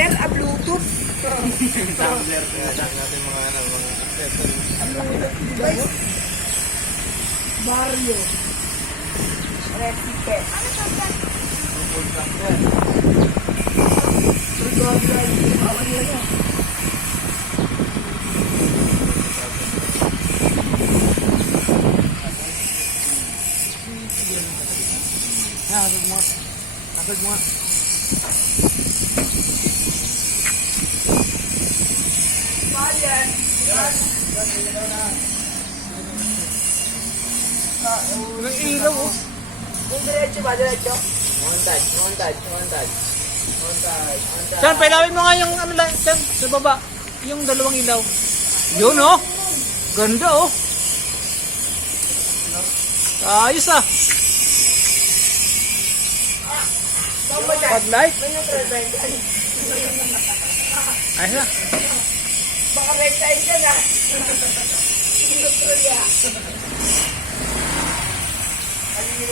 tumbler, a Bluetooth. Tumbler. Natin mga accessories. Barrio. Recipe. Ano tumbler? Full tumbler. Agad mo. Mahal yan. Walang ilaw oh. Kung diretso ba, diretso? One touch. Chan, pailawin mo nga yung ano lang, Chan, sa baba. Yung dalawang ilaw. Yun oh. Ganda oh. Ayos ah. Spotlight. May neutral ba yun? Ayos na. Baka red tayo dyan ah. Neutral yan.